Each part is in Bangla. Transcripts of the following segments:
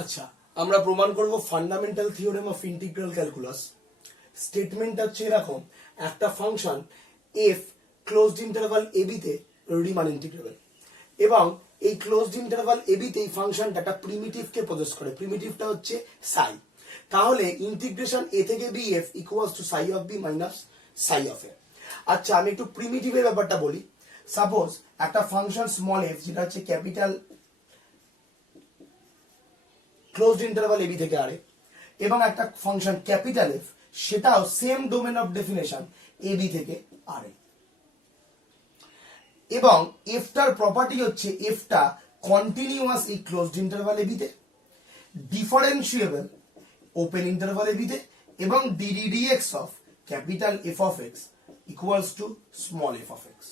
আচ্ছা, আমরা প্রমাণ করব fundamental theorem of integral calculus. Statement হচ্ছে এরকম, একটা function F closed interval a b তে রিমান ইন্টিগ্রেবল, এবং এই ক্লোজড ইন্টারভাল এবি তে এই ফাংশনটা একটা প্রিমিটিভ কে প্রডিউস করে। প্রিমিটিভটা হচ্ছে সাই। তাহলে ইন্টিগ্রেশন এ থেকে B F equals to psi of B minus psi of এ। আচ্ছা, আমি একটু প্রিমিটিভের ব্যাপারটা বলি। সাপোজ একটা ফাংশন স্মল এফ, যেটা হচ্ছে ক্যাপিটাল ক্লোজড ইন্টারভাল এবি থেকে আরে, এবং একটা ফাংশন ক্যাপিটাল এফ, সেটাও same domain of definition a b থেকে আরে, এবং এফটার প্রপার্টি হচ্ছে এফটা কন্টিনিউয়াস এই ক্লোজড ইন্টারভাল এবি তে, ডিফারেন্সিয়েবল ওপেন ইন্টারভাল এবি তে, এবং ddx of capital F of x equals to small f of x.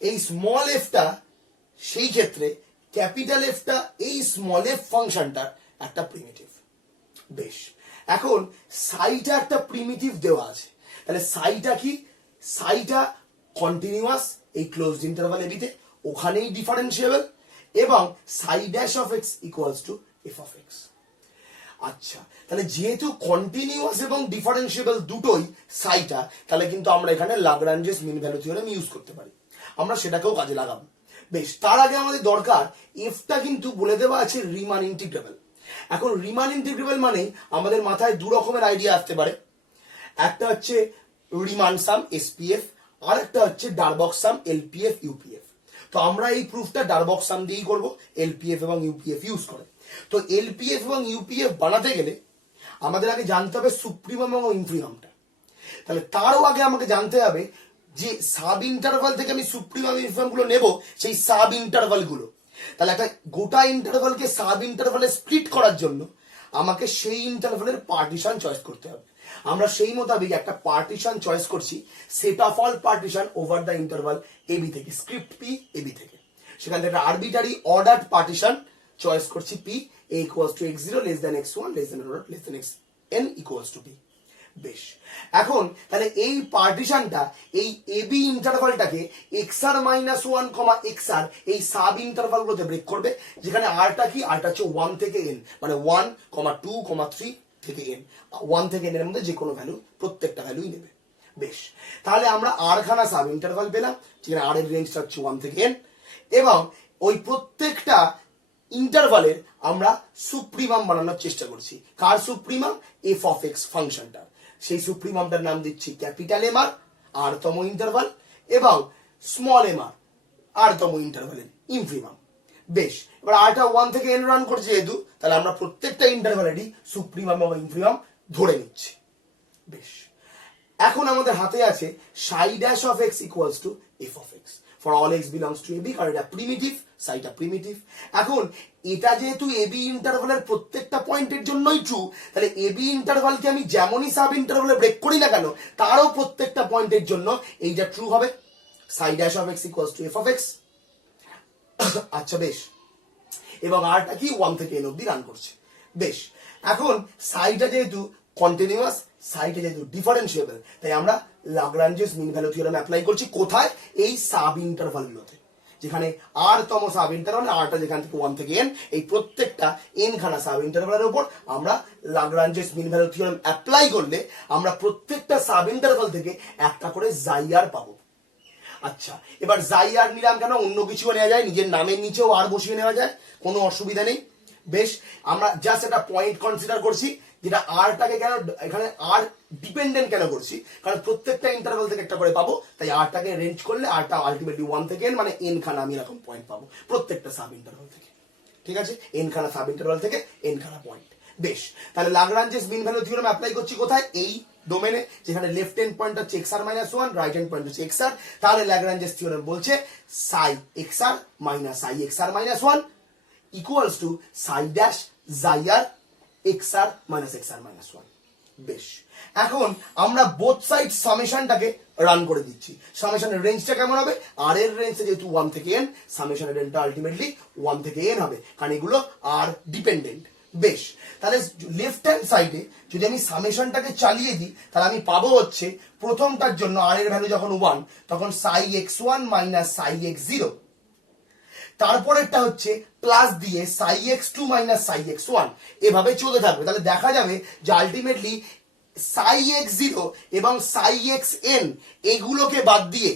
এই স্মল এফটা সেই ক্ষেত্রে ক্যাপিটাল এফটা এই স্মল এফ ফাংশনটার একটা প্রিমিটিভ। বেশ, এখন সাইটা একটা প্রিমিটিভ দেওয়া আছে, তাহলে সাইটা কি? সাইটা কন্টিনিউয়াস এই ক্লোজড ইন্টারভাল এবি তে, ওখানেই ডিফারেন্সিয়েবল, এবং সাই dash of x equals to f of x. আচ্ছা, তাহলে যেহেতু কন্টিনিউয়াস এবং ডিফারেন্সিয়েবল দুটোই সাইটা, তাহলে কিন্তু আমরা এখানে Lagrange's mean value theorem use করতে পারি। আমরা সেটাকেও কাজে লাগাবো। বেশ, তার আগে আমাদের দরকার এফটা কিন্তু বলে দেওয়া আছে রিমান ইন্টিগ্রেবল। এখন রিমান ইন্টিগ্রেবল মানে আমাদের মাথায় দু রকমের আইডিয়া আসতে পারে। একটা হচ্ছে রিমান সাম এসপিএফ, আর একটা হচ্ছে ডারবক্স সাম এলপিএফ ইউপিএফ। তো আমরা এই প্রুফটা ডারবক্স সাম দিয়েই করব, এলপিএফ এবং ইউপিএফ ইউজ করে। তো এলপিএফ এবং ইউপিএফ বানাতে গেলে আমাদের আগে জানতে হবে সুপ্রিমাম এবং ইনফিমামটা। তাহলে তারও আগে আমাকে জানতে হবে যে সাব ইন্টারভাল থেকে আমি সুপ্রিমাম ইনফিমাম গুলো নেব, সেই সাব ইন্টারভাল গুলো। তাহলে একটা গোটা ইন্টারভালকে সাব ইনফিমামে স্প্লিট করার জন্য আমাকে সেই ইন্টারভালের পার্টিশন চয়েস করতে হবে। আমরা সেই মোতাবেক একটা পার্টিশন চয়েস করছি, set of all partition over the interval a b থেকে, স্ক্রিপ্ট পি এবি থেকে। সেখান থেকে একটা আরবিটারি অর্ডার্ড পার্টিশন চয়েস করছি, P a equals to x0 less than x1 less than or less than xn equals to p। বেশ, এখন তাহলে এই পার্টিশনটা এই এবি ইন্টারভালটাকে xr মাইনাস 1 কমা xr এই সাব ইন্টারভাল গুলোতে ব্রেক করবে, যেখানে আরটা কি? আরটা হচ্ছে 1 থেকে n, মানে 1, 2, 3 থেকে n। 1 থেকে n এর মধ্যে যে কোনো ভ্যালু, প্রত্যেকটা ভ্যালুই নেবে। বেশ, তাহলে আমরা আর খানা সাব ইন্টারভাল পেলাম, যেখানে আর এর রেঞ্জটা হচ্ছে 1 থেকে n, এবং ওই প্রত্যেকটা ইন্টারভালের আমরা সুপ্রিমাম বানানোর চেষ্টা করছি। কার সুপ্রিমাম? এফ অফ এক্স ফাংশনটা। সেই সুপ্রিমামটার নাম দিচ্ছি ক্যাপিটাল এম আর, আর তম ইন্টারভাল, এবং স্মল এম আর তম ইন্টারভালের ইনফিমাম। বেশ, এবার আরটা 1 থেকে n রান করছে যেহেতু, তাহলে আমরা প্রত্যেকটা ইন্টারভালেরই সুপ্রিমাম এবং ইনফিমাম ধরে নিচ্ছি। বেশ, এখন আমাদের হাতে আছে psi dash of x equals to f of x for all x belongs to a b, কারণ এটা প্রিমিটিভ, সাইটা প্রিমিটিভ। এখন এটা যেহেতু এবি ইন্টারভালের প্রত্যেকটা পয়েন্টের জন্যই ট্রু, তাহলে এবি ইন্টারভালকে আমি যেমনই সাব ইন্টারভালে ব্রেক করি না কেন, তারও প্রত্যেকটা পয়েন্টের জন্য এইটা ট্রু হবে। সাই dash of x equals to f of x. আচ্ছা, বেশ, এবং আরটা কি? 1 থেকে n অবধি রান করছে। বেশ, এখন সাইটা যেহেতু কন্টিনিউয়াস, সাইটা যেহেতু ডিফারেন্সিয়েবল, তাই আমরা Lagrange's mean value theorem apply করছি। কোথায়? এই সাব ইন্টারভাল গুলোতে, যেখানে আর তম সাব ইন্টারভাল, আরটা যেখান থেকে 1 থেকে n, এই প্রত্যেকটা n খানা সাব ইন্টারভালের উপর আমরা Lagrange's mean value theorem apply করলে আমরা প্রত্যেকটা সাব ইন্টারভাল থেকে একটা করে জাইয়ার পাবো। আচ্ছা, এবার জাইয়ার নিলাম কেন? অন্য কিছুও নেওয়া যায়, নিজের নামের নিচেও আর বসিয়ে নেওয়া যায়, কোনো অসুবিধা নেই। বেশ, আমরা জাস্ট একটা পয়েন্ট কনসিডার করছি, যেটা আরটাকে কেন এখানে আর ডিপেন্ডেন্ট কেন করছি, কারণ প্রত্যেকটা ইন্টারভাল থেকে একটা করে পাবো, তাই আরটাকে রেঞ্জ করলে আরটা আলটিমেটলি 1 থেকে n, মানে n খানা আমি এরকম পয়েন্ট পাবো প্রত্যেকটা সাব ইন্টারভাল থেকে। ঠিক আছে, n খানা সাব ইন্টারভাল থেকে n খানা পয়েন্ট। বেশ, তাহলে Lagrange's mean value theorem apply করছি কোথায়? এই ডোমেনে, যেখানে লেফট হ্যান্ড পয়েন্ট হচ্ছে xr minus 1, right hand point হচ্ছে xr। তাহলে ল্যাগ্রাঞ্জেস থিওরেম বলছে psi xr minus psi xr minus 1 equals to psi dash জাইয়ার xr মাইনাস xr মাইনাস 1। বেশ, এখন আমরা বোথ সাইড সামেশনটাকে রান করে দিচ্ছি। সামেশনের রেঞ্জটা কেমন হবে? আর এর রেঞ্জ যেহেতু 1 থেকে n, সামেশনের রেঞ্জটা আলটিমেটলি 1 থেকে n হবে, কারণ এগুলো আর ডিপেন্ডেন্ট। বেশ, তাহলে লেফট হ্যান্ড সাইডে যদি আমি সামেশনটাকে চালিয়ে দিই, তাহলে আমি পাবো হচ্ছে প্রথমটার জন্য আর এর ভ্যালু যখন 1, তখন সাই x1 মাইনাস সাই x0 তারপরেরটা হচ্ছে প্লাস দিয়ে সাই এক্স টু মাইনাস সাই এক্স ওয়ান, এভাবে চলতে থাকবে। তাহলে দেখা যাবে যে আলটিমেটলি সাই এক্স জিরো এবং সাই এক্স এন এগুলোকে বাদ দিয়ে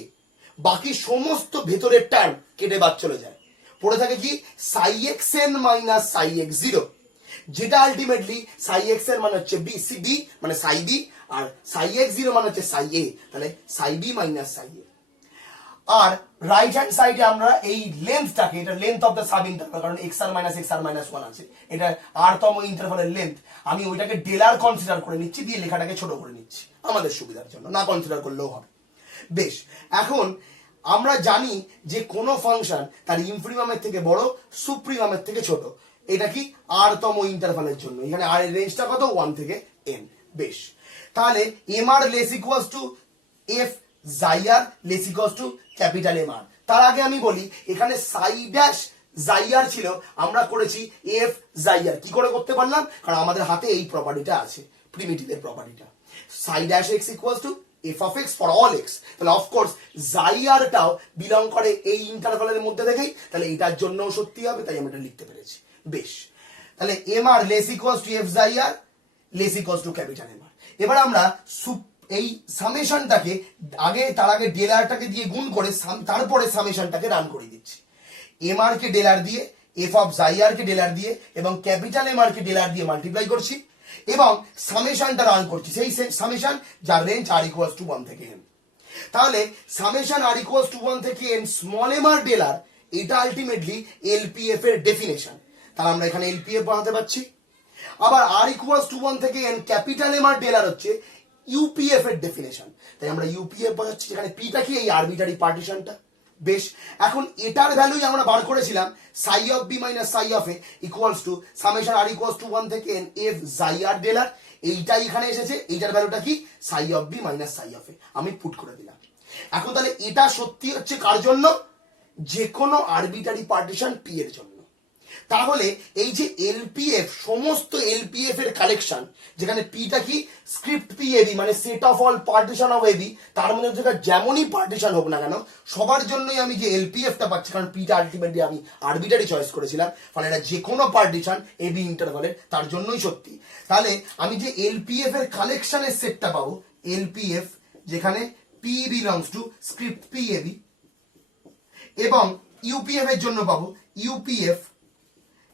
বাকি সমস্ত ভেতরের টার্ম কেটে বাদ চলে যায়। পড়ে থাকে কি সাই এক্স এন মাইনাস সাই এক্স জিরো, যেটা আলটিমেটলি সাই এক্স এর মানে হচ্ছে বি সি বি মানে সাই বি, আর সাই এক্স জিরো মানে হচ্ছে সাই এ, তাহলে সাই বি মাইনাস সাই এ। আর রাইট হ্যান্ড সাইডে আমরা এই লেন্থটাকে, এটা length of the sub interval, কারণ এক্স আর মাইনাস ওয়ান আছে, এটা আরতম ইন্টারভালের লেন্থ, আমি ওইটাকে ডেলার কনসিডার করে নিচ্ছি, দিয়ে লেখাটাকে ছোট করে নিচ্ছি আমাদের সুবিধার জন্য, না কনসিডার করলেও হবে। বেশ, এখন আমরা জানি যে কোনো ফাংশন তার ইনফিনিমামের থেকে বড়, সুপ্রিমামের থেকে ছোট, এটা কি আরতম ইন্টারভালের জন্য। এখানে আর এর রেঞ্জটা কত, 1 থেকে n। বেশ, তাহলে M R less equals to F জাইয়ার less equals to capital M R. তার আগে আমি বলি এখানে সাই ড্যাশ জাইয়ার ছিল, আমরা করেছি এফ জাইয়ার। কি করে করতে পারলাম, কারণ আমাদের হাতে এই প্রপার্টিটা আছে, প্রিমিটিভের প্রপার্টিটা, সাই dash x equals to f of x for all x. তাহলে অফকোর্স জাইয়ারটাও বিলং করে এই ইন্টারভালের মধ্যে থেকেই, তাহলে এটার জন্যও সত্যি হবে, তাই আমরা এটা লিখতে পেরেছি। বেশ, তাহলে M R less equals to F জাইয়ার less equals to capital M R. এবার আমরা এই সামেশনটাকে তার আগে ডেলারটাকে দিয়ে গুণ করে তারপরে সামেশনটাকে রান করে দিচ্ছি। এম আর কে ডেলার দিয়ে, এফ অফ জাইয়ার কে ডেলার দিয়ে এবং ক্যাপিটাল এম আর কে ডেলার দিয়ে মাল্টিপ্লাই করছি এবং সামেশনটা রান করছি, সেই সামেশন যার রেঞ্জ আর ইকুয়ালস টু 1 থেকে n। তাহলে সামেশন আর ইকুয়ালস টু 1 থেকে n স্মল এম আর ডেলার, এটা আলটিমেটলি এলপিএফ এর ডেফিনেশন। তাহলে আমরা এখানে এলপিএফ বানাতে পারছি। আবার আর ইকুয়ালস টু 1 থেকে n ক্যাপিটাল এম আর ডেলার হচ্ছে ইউপিএফ এর ডেফিনেশন, তাই আমরা ইউপিএফ বানাচ্ছি, যেখানে পিটা কি এই আরবিটারি পার্টিশনটা। বেশ, এখন এটার ভ্যালুই আমরা বার করেছিলাম psi of B minus psi of a equals to summation r equals to 1 থেকে n এফ জাই আর ডেলার, এইটাই এখানে এসেছে, এইটার ভ্যালুটা কি সাই of B minus psi of এ, আমি পুট করে দিলাম। এখন তাহলে এটা সত্যি হচ্ছে কার জন্য, যে কোনো আরবিটারি পার্টিশন পি এর জন্য। তাহলে এই যে এলপিএফ, সমস্ত এলপিএফ এর কালেকশন, যেখানে পিটা কি স্ক্রিপ্ট পি এবি মানে set of all partition of a b, তার মধ্যে যেটা যেমনই পার্টিশন হোক না কেন সবার জন্যই আমি যে এলপিএফটা পাচ্ছি, কারণ পিটা আলটিমেটলি আমি আরবিটারি চয়েস করেছিলাম, ফলে এটা যে কোনো পার্টিশন এবি ইন্টারভালের তার জন্যই সত্যি। তাহলে আমি যে এলপিএফ এর কালেকশনের সেটটা পাবো, এলপিএফ যেখানে P belongs to script P a b, এবং ইউপিএফ এর জন্য পাবো ইউপিএফ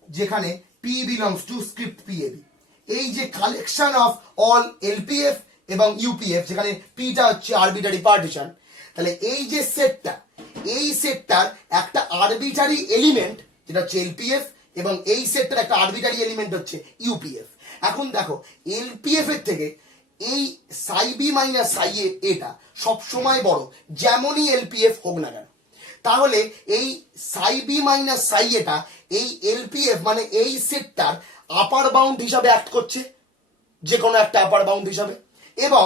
যেখানে P belongs to script P a b. এই যে কালেকশন অফ অল এলপিএফ এবং ইউপিএফ, যেখানে পিটা হচ্ছে আরবিটারি পার্টিশন, তাহলে এই যে সেটটা, এই সেটটার একটা আরবিটারি এলিমেন্ট যেটা হচ্ছে এলপিএফ, এবং এই সেটটার একটা আরবিটারি এলিমেন্ট হচ্ছে ইউপিএফ। এখন দেখো এলপিএফ এর থেকে এই সাই বি মাইনাস সাই এ এটা সবসময় বড়, যেমনই এলপিএফ হোক না কেন। তাহলে এই সাই বি মাইনাস সাই এটা এই এলপিএফ মানে এই সেটটার আপার বাউন্ড হিসাবে অ্যাক্ট করছে, যে কোনো একটা আপার বাউন্ড হিসাবে, এবং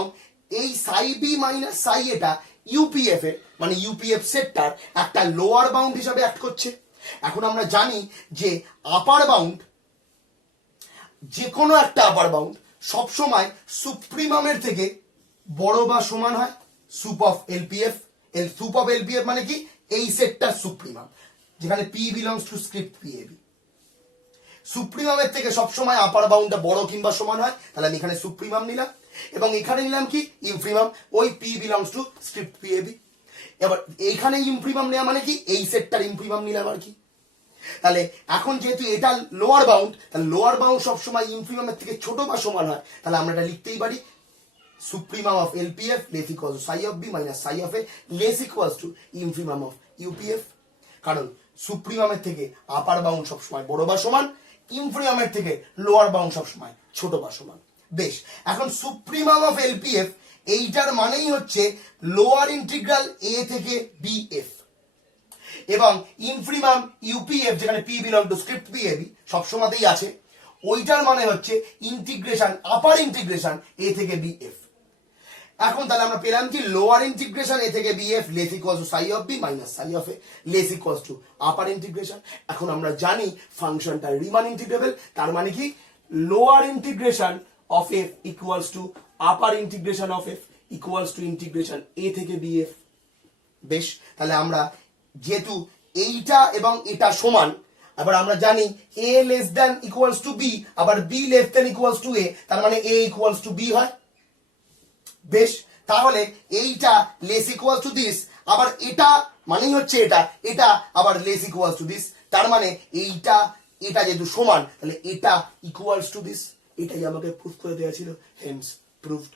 এই সাই বি মাইনাস সাই এটা ইউপিএফ এর মানে ইউপিএফ সেটটার একটা লোয়ার বাউন্ড হিসাবে অ্যাক্ট করছে। এখন আমরা জানি যে আপার বাউন্ড, যে কোনো একটা আপার বাউন্ড সবসময় সুপ্রিমামের থেকে বড় বা সমান হয় sup of LPF. Sup of LPF মানে কি এই সেটটার সুপ্রিমাম, যেখানে P belongs to script P AB. সুপ্রিমামের থেকে সবসময় আপার বাউন্ডটা বড় কিংবা সমান হয়, তাহলে আমি এখানে সুপ্রিমাম নিলাম, এবং এখানে নিলাম কি ইনফিমাম, ওই P belongs to script P a b. এবার এইখানে ইনফিমাম নেওয়া মানে কি এই সেটটার ইনফিমাম নিলাম আর কি। তাহলে এখন যেহেতু এটা লোয়ার বাউন্ড, তাহলে লোয়ার বাউন্ড সবসময় ইনফিমামের থেকে ছোট বা সমান হয়, তাহলে আমরা এটা লিখতেই পারি supremum of LPF less equals to psi of B minus psi of A less equals two infimum of UPF, কারণ সুপ্রিমামের থেকে আপার বাউন্ড সবসময় বড় বা সমান, ইনফিমামের থেকে লোয়ার বাউন্ড সবসময় ছোট বা সমান। বেশ, এখন সুপ্রিমাম অফ এলপিএফ এইটার মানেই হচ্ছে লোয়ার ইন্টিগ্রাল এ থেকে বি এফ, এবং ইনফিমাম ইউপিএফ যেখানে P belong to script P AB সবসময়তেই আছে, ওইটার মানে হচ্ছে ইন্টিগ্রেশন, আপার ইন্টিগ্রেশন এ থেকে বি এফ। এখন তাহলে আমরা পেলাম কি লোয়ার ইন্টিগ্রেশন এ থেকে B F less equals to psi of B minus psi of A less equals to upper integration. এখন আমরা জানি ফাংশনটা রিমান ইন্টিগ্রেবল, তার মানে কি lower integration of F equals to upper integration of F equals to integration A থেকে বি এফ। বেশ, তাহলে আমরা যেহেতু এইটা এবং এটা সমান, আবার আমরা জানি a less than equals to b, আবার b less than equals to a, তার মানে a ইকুয়ালস টু b হয়। বেশ, তাহলে এইটা লেস ইকুয়াল টু দিস, আবার এটা মানেই হচ্ছে এটা, এটা আবার লেস ইকুয়ালস টু দিস, তার মানে এইটা এটা যেহেতু সমান তাহলে এটা ইকুয়ালস টু দিস। এটাই আমাকে প্রুফ করে দেওয়া ছিল, হেন্স প্রুফড।